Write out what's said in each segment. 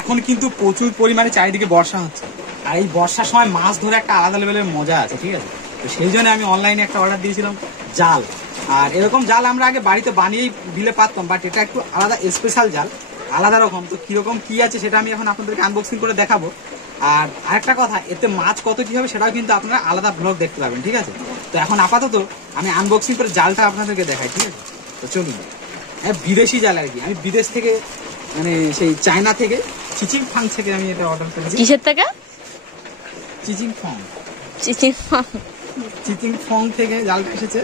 এখন কিন্তু প্রচুর পরিমাণে চারিদিকে বর্ষা হচ্ছে, আর এই বর্ষার সময় মাছ ধরে একটা আলাদা লেভেলের মজা আছে, ঠিক আছে। তো সেই জন্য আমি অনলাইনে একটা অর্ডার দিয়েছিলাম জাল। আর এরকম জাল আমরা আগে বাড়িতে বানিয়েই দিলে পারতাম, বাট এটা একটু আলাদা স্পেশাল জাল, আলাদা রকম। তো কিরকম কি আছে সেটা আমি এখন আপনাদেরকে আনবক্সিং করে দেখাবো। আর আরেকটা কথা, এতে মাছ কত কি হবে সেটাও কিন্তু আপনারা আলাদা ব্লগ দেখতে পাবেন, ঠিক আছে। তো এখন আপাতত আমি আনবক্সিং করে জালটা আপনাদেরকে দেখাই, ঠিক আছে। তো চলুন, বিদেশি জাল আর কি, আমি বিদেশ থেকে মানে সেই চায়না থেকে চিচিং ফাং থেকে আমি এটা অর্ডার করেছি। কিসের থেকে? চিচিং ফং। চিচিং ফং। চিচিং ফং থেকে জালটা এসেছে।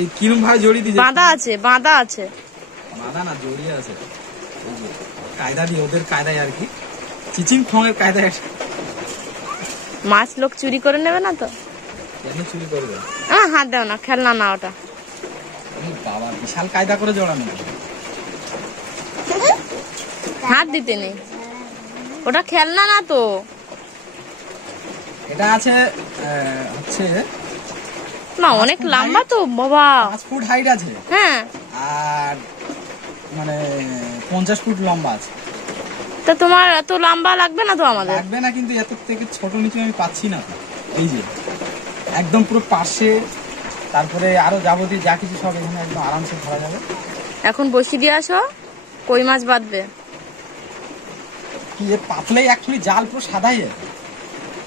এই কিরম ভাবে জড়ি দিয়েছে, বাঁধা আছে, বাঁধা আছে, বাঁধা না জড়িয়ে আছে, কায়দা দিয়ে, ওদের কায়দায় আর কি, চিচিং ফং এর কায়দায়। মাছ লোক চুরি করে নেবে না তো? কেন চুরি করবে? হাত দাও না, খেলনা না ওটা। বাবা বিশাল কায়দা করে জড়ানো, হাত দিতে নেই, ওটা খেলনা না তো। এটা আছে হচ্ছে না অনেক লম্বা তো বাবা, 5 ফুট হাইট আছে। হ্যাঁ, আর মানে 50 ফুট লম্বা আছে। তা তোমার এত লম্বা লাগবে না তো? আমাদের লাগবে না, কিন্তু এত থেকে ছোট নিচে আমি পাচ্ছি না। এই যে একদম পুরো পাশে, তারপরে আরো যাবতীয় যা কিছু সব এখানে একদম আরামসে ধরা যাবে। এখন বসিয়ে দিয়ে আসো, কই মাছ বাঁধবে। কি পাতলেই অ্যাকচুয়ালি জাল পুরো সাদাই।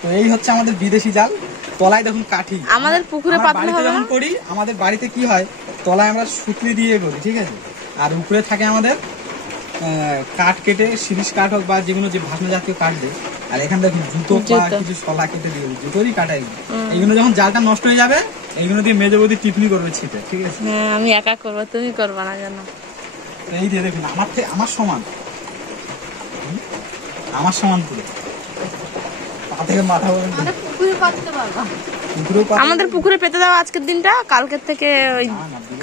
তো এই হচ্ছে আমাদের বিদেশি জাল। তলায় দেখুন কাঠি, আমাদের পুকুরে পাতলে হবে যখন করি, আমাদের বাড়িতে কি হয়, তলায় আমরা সুতলি দিয়ে করি, ঠিক আছে। আর উপরে থাকে আমাদের কাঠ কেটে, শিরিষ কাঠ হোক বা যেগুলো যে ভাসনা জাতীয় কাঠ দেয়। আর এখানে দেখুন জুতো বা কিছু শলা কেটে দিয়ে, জুতোরই কাটা এইগুলো। যখন জালটা নষ্ট হয়ে যাবে, এইগুলো দিয়ে মেজে বদি টিপনি করবে ছিটে, ঠিক আছে। হ্যাঁ, আমি একা করবো, তুমি করবা না জানো। এই দিয়ে দেখুন আমার সমান, আমার সমান পুরো পা থেকে মাথা পর্যন্ত। আমাদের পুকুরে পেতে দাও আজকের দিনটা, কালকের থেকে ওই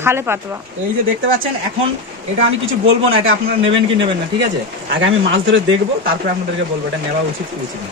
খালে পাতবা। এই যে দেখতে পাচ্ছেন, এখন এটা আমি কিছু বলবো না, এটা আপনারা নেবেন কি নেবেন না, ঠিক আছে। আগে আমি মাছ ধরে দেখবো, তারপরে আপনাদেরকে বলবো এটা নেওয়া উচিত কি উচিত না।